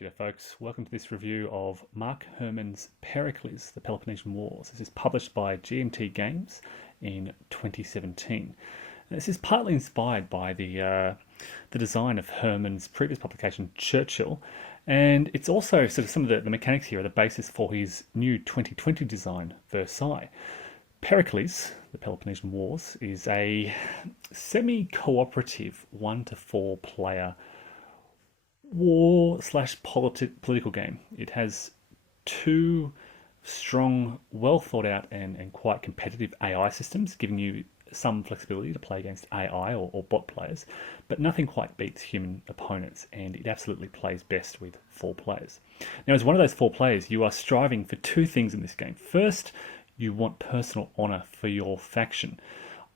G'day folks, welcome to this review of Mark Herman's Pericles, the Peloponnesian Wars. This is published by GMT Games in 2017. And this is partly inspired by the design of Herman's previous publication, Churchill, and it's also sort of some of the mechanics here are the basis for his new 2020 design, Versailles. Pericles, the Peloponnesian Wars, is a semi-cooperative 1 to 4 player war slash political game. It has two strong, well thought out and quite competitive AI systems, giving you some flexibility to play against AI or bot players, but nothing quite beats human opponents, and it absolutely plays best with 4 players. Now, as one of those 4 players, you are striving for 2 things in this game. First, you want personal honor for your faction.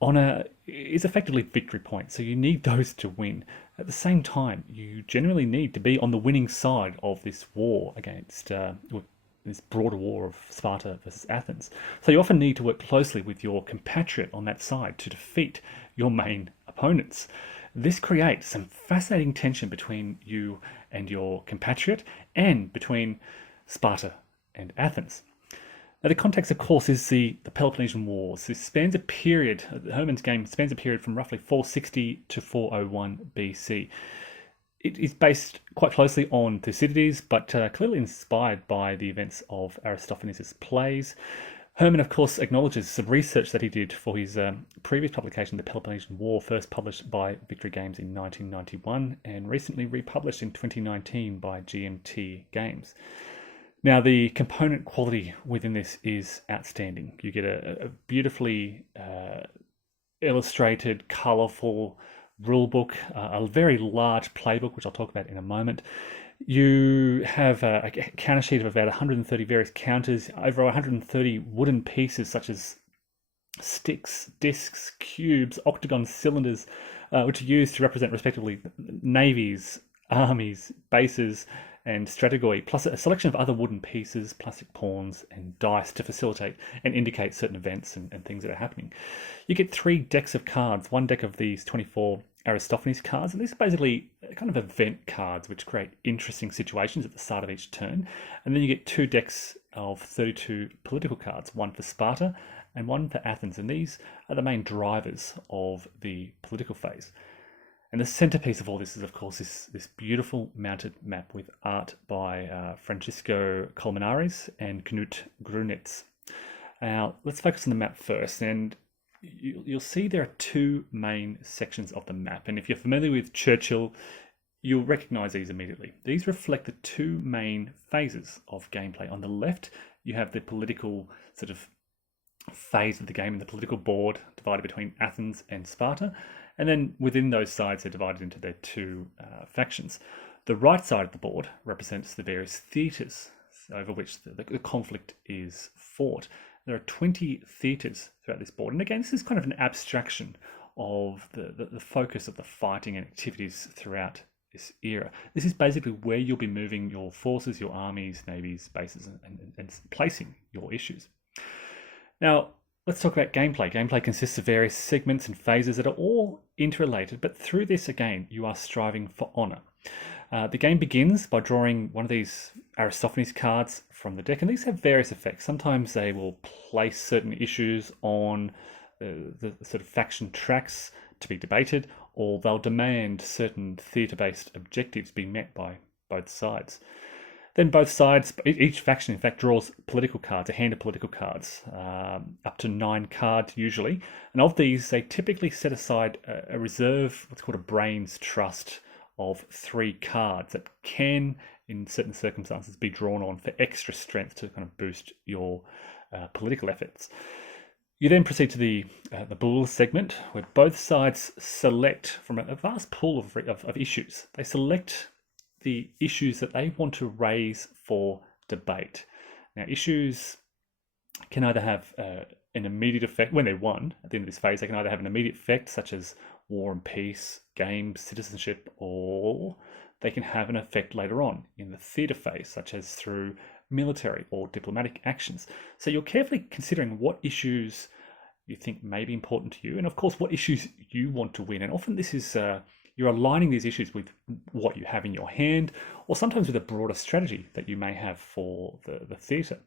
Honor is effectively victory points, so you need those to win. At the same time, you generally need to be on the winning side of this war against this broader war of Sparta versus Athens. So you often need to work closely with your compatriot on that side to defeat your main opponents. This creates some fascinating tension between you and your compatriot and between Sparta and Athens. Now, the context, of course, is the Peloponnesian Wars. This spans a period, Herman's game spans a period from roughly 460 to 401 BC. It is based quite closely on Thucydides, but clearly inspired by the events of Aristophanes' plays. Herman, of course, acknowledges some research that he did for his previous publication, The Peloponnesian War, first published by Victory Games in 1991 and recently republished in 2019 by GMT Games. Now, the component quality within this is outstanding. You get a beautifully illustrated, colourful rulebook, a very large playbook, which I'll talk about in a moment. You have a counter sheet of about 130 various counters, over 130 wooden pieces such as sticks, discs, cubes, octagon cylinders, which are used to represent respectively navies, armies, bases, and strategoi, plus a selection of other wooden pieces, plastic pawns, and dice to facilitate and indicate certain events and things that are happening. You get 3 decks of cards, 1 deck of these 24 Aristophanes cards, and these are basically kind of event cards which create interesting situations at the start of each turn. And then you get 2 decks of 32 political cards, 1 for Sparta and 1 for Athens, and these are the main drivers of the political phase. And the centerpiece of all this is, of course, this beautiful mounted map with art by Francisco Colmenares and Knut Grunitz. Now, let's focus on the map first. And you'll see there are 2 main sections of the map. And if you're familiar with Churchill, you'll recognize these immediately. These reflect the 2 main phases of gameplay. On the left, you have the political sort of phase of the game and the political board divided between Athens and Sparta. And then within those sides, they're divided into their 2 factions. The right side of the board represents the various theatres over which the conflict is fought. There are 20 theatres throughout this board. And again, this is kind of an abstraction of the focus of the fighting and activities throughout this era. This is basically where you'll be moving your forces, your armies, navies, bases, and placing your issues. Now, let's talk about gameplay. Gameplay consists of various segments and phases that are all interrelated, but through this, again, you are striving for honor. The game begins by drawing one of these Aristophanes cards from the deck, and these have various effects. Sometimes they will place certain issues on the sort of faction tracks to be debated, or they'll demand certain theatre-based objectives be met by both sides. Then both sides, each faction in fact draws political cards, a hand of political cards, up to 9 cards usually. And of these, they typically set aside a reserve, what's called a brains trust of 3 cards that can, in certain circumstances, be drawn on for extra strength to kind of boost your political efforts. You then proceed to the bull segment, where both sides select from a vast pool of issues. They select the issues that they want to raise for debate. Now, issues can either have an immediate effect when they're won at the end of this phase. They can either have an immediate effect, such as war and peace, games, citizenship, or they can have an effect later on in the theatre phase, such as through military or diplomatic actions. So you're carefully considering what issues you think may be important to you, and of course what issues you want to win. And often this is you're aligning these issues with what you have in your hand, or sometimes with a broader strategy that you may have for the theatre.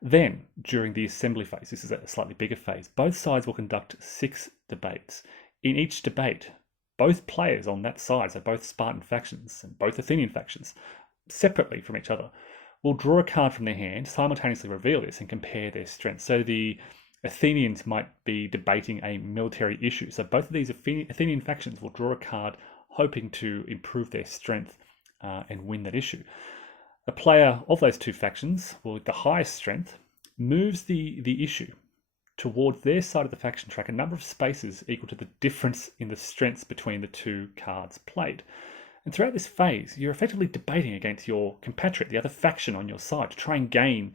Then, during the assembly phase, this is a slightly bigger phase, both sides will conduct 6 debates. In each debate, both players on that side, so both Spartan factions and both Athenian factions, separately from each other, will draw a card from their hand, simultaneously reveal this, and compare their strengths. So the Athenians might be debating a military issue. So both of these Athenian factions will draw a card hoping to improve their strength and win that issue. A player of those two factions, with the highest strength, moves the issue towards their side of the faction track a number of spaces equal to the difference in the strengths between the two cards played. And throughout this phase, you're effectively debating against your compatriot, the other faction on your side, to try and gain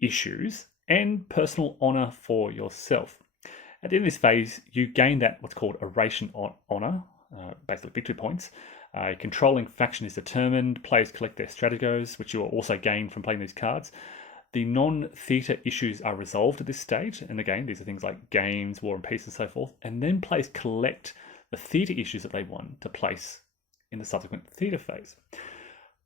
issues and personal honour for yourself. At the end of this phase, you gain that what's called oration honour, basically victory points. A controlling faction is determined, players collect their strategos, which you will also gain from playing these cards. The non-theatre issues are resolved at this stage, and again, these are things like games, war and peace, and so forth, and then players collect the theatre issues that they won to place in the subsequent theatre phase.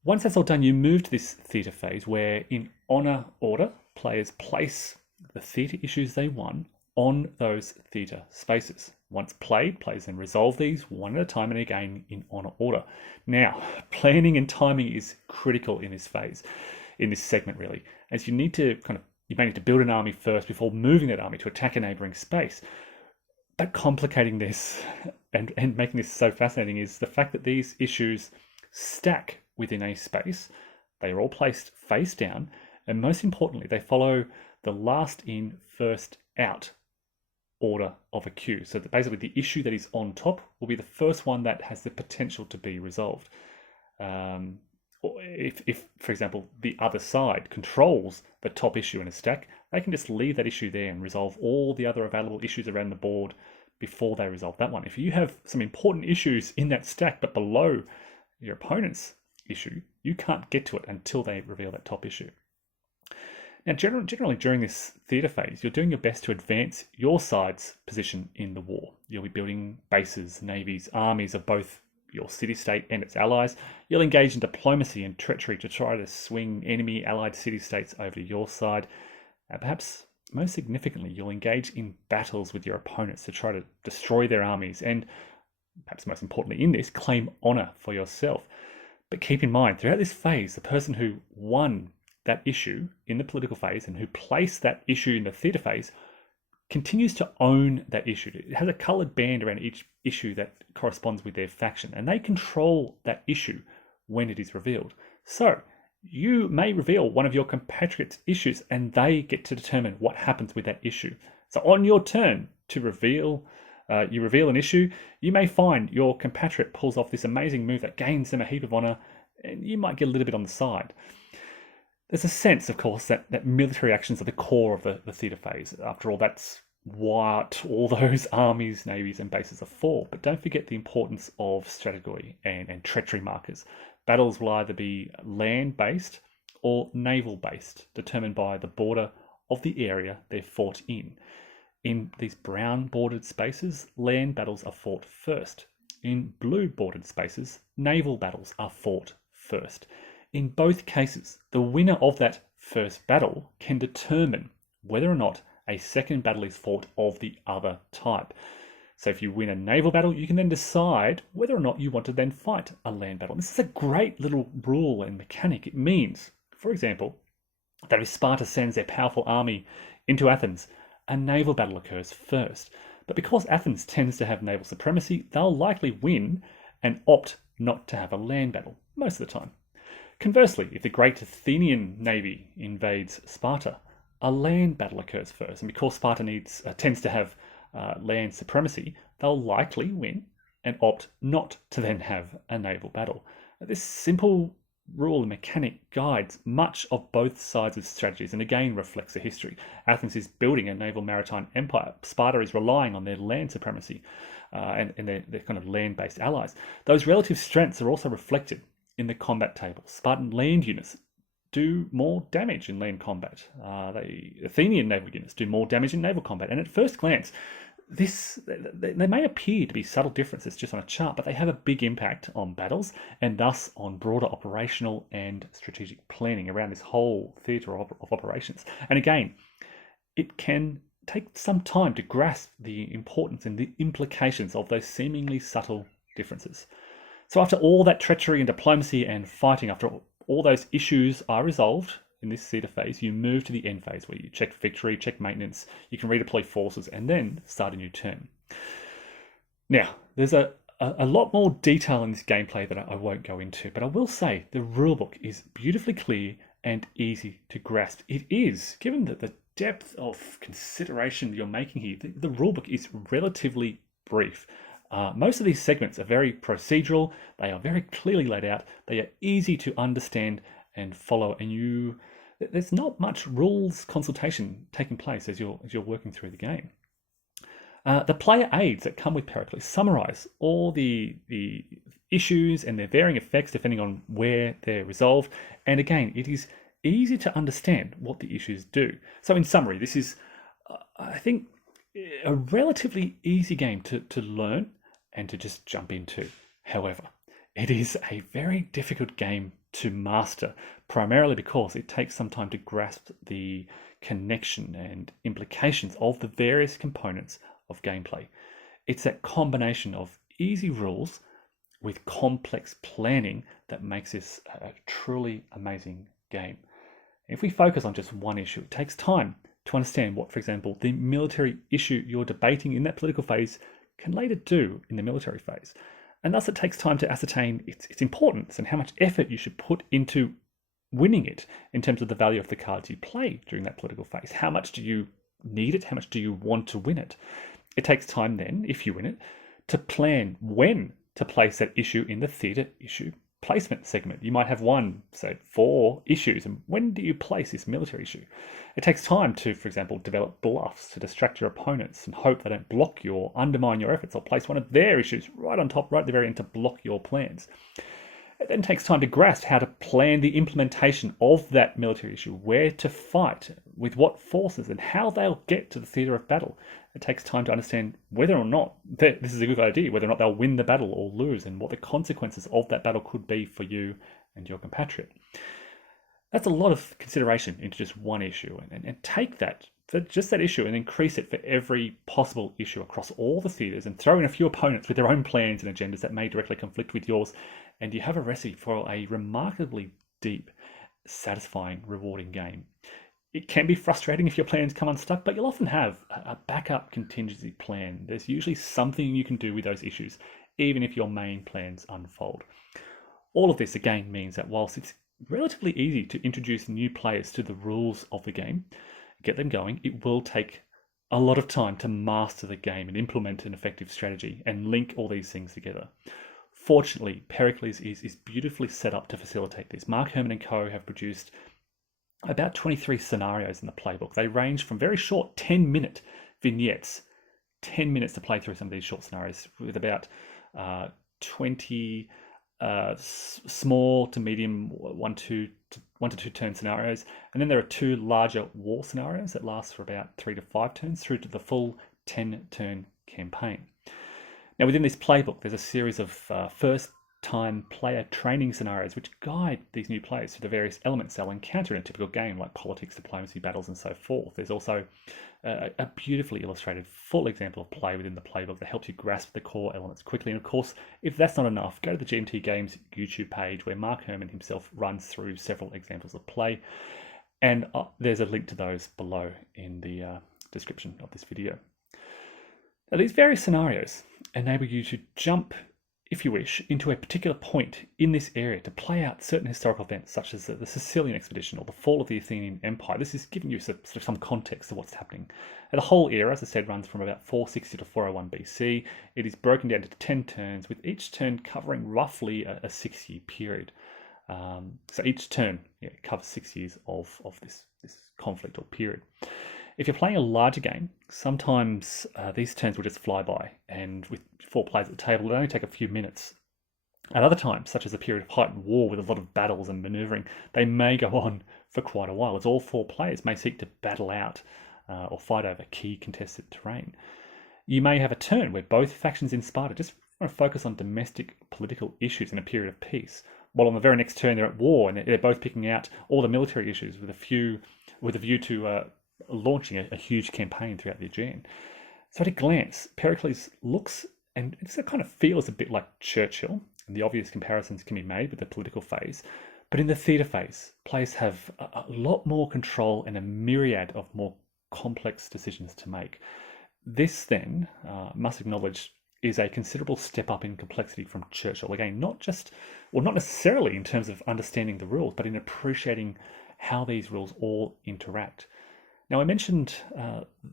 Once that's all done, you move to this theatre phase where, in honour order, players place the theatre issues they won on those theatre spaces. Once played, players then resolve these one at a time and again in honour order. Now, planning and timing is critical in this phase, in this segment really, as you need to you may need to build an army first before moving that army to attack a neighbouring space. But complicating this and making this so fascinating is the fact that these issues stack within a space. They are all placed face down, and most importantly, they follow the last in, first out order of a queue. So that basically the issue that is on top will be the first one that has the potential to be resolved. If, for example, the other side controls the top issue in a stack, they can just leave that issue there and resolve all the other available issues around the board before they resolve that one. If you have some important issues in that stack but below your opponent's issue, you can't get to it until they reveal that top issue. Now, generally during this theatre phase, you're doing your best to advance your side's position in the war. You'll be building bases, navies, armies of both your city-state and its allies. You'll engage in diplomacy and treachery to try to swing enemy allied city-states over to your side. And perhaps most significantly, you'll engage in battles with your opponents to try to destroy their armies and, perhaps most importantly in this, claim honour for yourself. But keep in mind, throughout this phase, the person who won that issue in the political phase and who placed that issue in the theatre phase continues to own that issue. It has a coloured band around each issue that corresponds with their faction, and they control that issue when it is revealed. So you may reveal one of your compatriots' issues and they get to determine what happens with that issue. So on your turn to reveal, you reveal an issue, you may find your compatriot pulls off this amazing move that gains them a heap of honour, and you might get a little bit on the side. There's a sense, of course, that military actions are the core of the theatre phase. After all, that's what all those armies, navies, and bases are for. But don't forget the importance of strategy and treachery markers. Battles will either be land-based or naval-based, determined by the border of the area they're fought in. In these brown-bordered spaces, land battles are fought first. In blue-bordered spaces, naval battles are fought first. In both cases, the winner of that first battle can determine whether or not a second battle is fought of the other type. So if you win a naval battle, you can then decide whether or not you want to then fight a land battle. This is a great little rule and mechanic. It means, for example, that if Sparta sends their powerful army into Athens, a naval battle occurs first. But because Athens tends to have naval supremacy, they'll likely win and opt not to have a land battle most of the time. Conversely, if the great Athenian navy invades Sparta, a land battle occurs first, and because Sparta tends to have land supremacy, they'll likely win and opt not to then have a naval battle. This simple rule and mechanic guides much of both sides' strategies and again reflects the history. Athens is building a naval maritime empire. Sparta is relying on their land supremacy and their kind of land-based allies. Those relative strengths are also reflected in the combat table. Spartan land units do more damage in land combat. The Athenian naval units do more damage in naval combat. And at first glance, they may appear to be subtle differences just on a chart, but they have a big impact on battles and thus on broader operational and strategic planning around this whole theatre of operations. And again, it can take some time to grasp the importance and the implications of those seemingly subtle differences. So after all that treachery and diplomacy and fighting, after all those issues are resolved in this theatre phase, you move to the end phase where you check victory, check maintenance, you can redeploy forces, and then start a new turn. Now, there's a lot more detail in this gameplay that I won't go into, but I will say the rulebook is beautifully clear and easy to grasp. It is, given that the depth of consideration you're making here, the rulebook is relatively brief. Most of these segments are very procedural, they are very clearly laid out, they are easy to understand and follow, and there's not much rules consultation taking place as you're working through the game. The player aids that come with Pericles summarize all the issues and their varying effects depending on where they're resolved. And again, it is easy to understand what the issues do. So in summary, this is, I think, a relatively easy game to learn and to just jump into. However, it is a very difficult game to master, primarily because it takes some time to grasp the connection and implications of the various components of gameplay. It's that combination of easy rules with complex planning that makes this a truly amazing game. If we focus on just one issue, it takes time to understand what, for example, the military issue you're debating in that political phase can later do in the military phase. And thus it takes time to ascertain its importance and how much effort you should put into winning it in terms of the value of the cards you play during that political phase. How much do you need it? How much do you want to win it? It takes time then, if you win it, to plan when to place that issue in the theatre issue placement segment. You might have 4 issues, and when do you place this military issue? It takes time to, for example, develop bluffs to distract your opponents and hope they don't block you or undermine your efforts, or place one of their issues right on top, right at the very end, to block your plans. It then takes time to grasp how to plan the implementation of that military issue, where to fight, with what forces, and how they'll get to the theatre of battle. It takes time to understand whether or not this is a good idea, whether or not they'll win the battle or lose, and what the consequences of that battle could be for you and your compatriot. That's a lot of consideration into just one issue, and take that, for just that issue, and increase it for every possible issue across all the theatres, and throw in a few opponents with their own plans and agendas that may directly conflict with yours, and you have a recipe for a remarkably deep, satisfying, rewarding game. It can be frustrating if your plans come unstuck, but you'll often have a backup contingency plan. There's usually something you can do with those issues, even if your main plans unfold. All of this, again, means that whilst it's relatively easy to introduce new players to the rules of the game, get them going, it will take a lot of time to master the game and implement an effective strategy and link all these things together. Fortunately, Pericles is beautifully set up to facilitate this. Mark Herman and co. have produced about 23 scenarios in the playbook. They range from very short 10-minute vignettes, 10 minutes to play through some of these short scenarios, with about 20 small to medium 1 to 2 turn scenarios. And then there are 2 larger war scenarios that last for about 3 to 5 turns through to the full 10-turn campaign. Now, within this playbook, there's a series of first-time player training scenarios which guide these new players through the various elements they'll encounter in a typical game, like politics, diplomacy, battles, and so forth. There's also a beautifully illustrated full example of play within the playbook that helps you grasp the core elements quickly. And of course, if that's not enough, go to the GMT Games YouTube page, where Mark Herman himself runs through several examples of play. And there's a link to those below in the description of this video. Now, these various scenarios enable you to jump, if you wish, into a particular point in this area to play out certain historical events, such as the Sicilian expedition or the fall of the Athenian Empire. This is giving you sort of some context of what's happening. And the whole era, as I said, runs from about 460 to 401 BC. It is broken down to 10 turns, with each turn covering roughly a 6-year period. So each turn covers 6 years of this conflict or period. If you're playing a larger game, sometimes these turns will just fly by, and with 4 players at the table, it'll only take a few minutes. At other times, such as a period of heightened war with a lot of battles and manoeuvring, they may go on for quite a while, as all 4 players may seek to battle out or fight over key contested terrain. You may have a turn where both factions in Sparta just want to focus on domestic political issues in a period of peace, while on the very next turn they're at war and they're both picking out all the military issues with a view to launching a huge campaign throughout the Aegean. So at a glance, Pericles looks and it kind of feels a bit like Churchill, and the obvious comparisons can be made with the political phase. But in the theatre phase, players have a lot more control and a myriad of more complex decisions to make. This then, must acknowledge, is a considerable step up in complexity from Churchill. Again, not necessarily in terms of understanding the rules, but in appreciating how these rules all interact. Now, I mentioned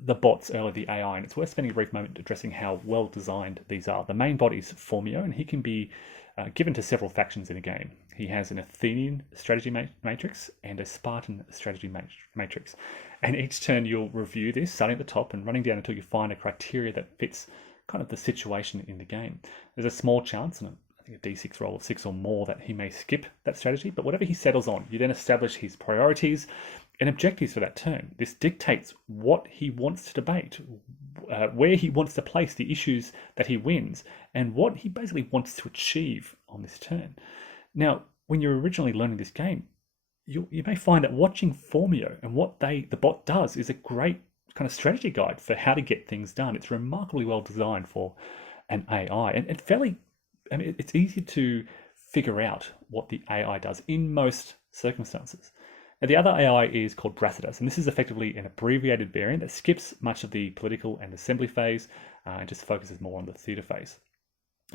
the bots earlier, the AI, and it's worth spending a brief moment addressing how well designed these are. The main bot is Formio, and he can be given to several factions in a game. He has an Athenian strategy matrix and a Spartan strategy matrix. And each turn you'll review this, starting at the top and running down until you find a criteria that fits kind of the situation in the game. There's a small chance, and I think a d6 roll of 6 or more, that he may skip that strategy, but whatever he settles on, you then establish his priorities and objectives for that turn. This dictates what he wants to debate, where he wants to place the issues that he wins, and what he basically wants to achieve on this turn. Now, when you're originally learning this game, you may find that watching Formio and what the bot does is a great kind of strategy guide for how to get things done. It's remarkably well designed for an AI, and it's easy to figure out what the AI does in most circumstances. Now, the other AI is called Brasidas, and this is effectively an abbreviated variant that skips much of the political and assembly phase and just focuses more on the theatre phase.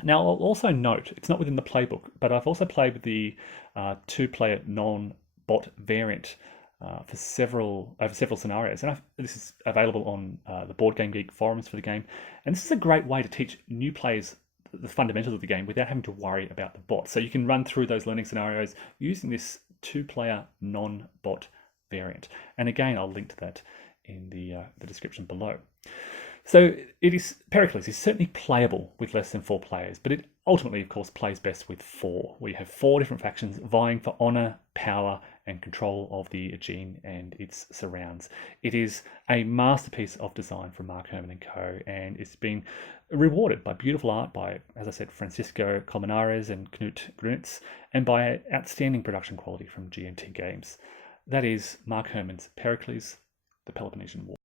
Now, I'll also note, it's not within the playbook, but I've also played with the two-player non-bot variant over several scenarios, and this is available on the Board Game Geek forums for the game. And this is a great way to teach new players the fundamentals of the game without having to worry about the bot. So you can run through those learning scenarios using this two-player non-bot variant. And again, I'll link to that in the description below. So Pericles is certainly playable with less than 4 players, but it ultimately, of course, plays best with 4. We have 4 different factions vying for honor, power, and control of the Aegean and its surrounds. It is a masterpiece of design from Mark Herman and co, and it's been rewarded by beautiful art by, as I said, Francisco Colmenares and Knut Grunitz, and by outstanding production quality from GMT Games. That is Mark Herman's Pericles, the Peloponnesian War.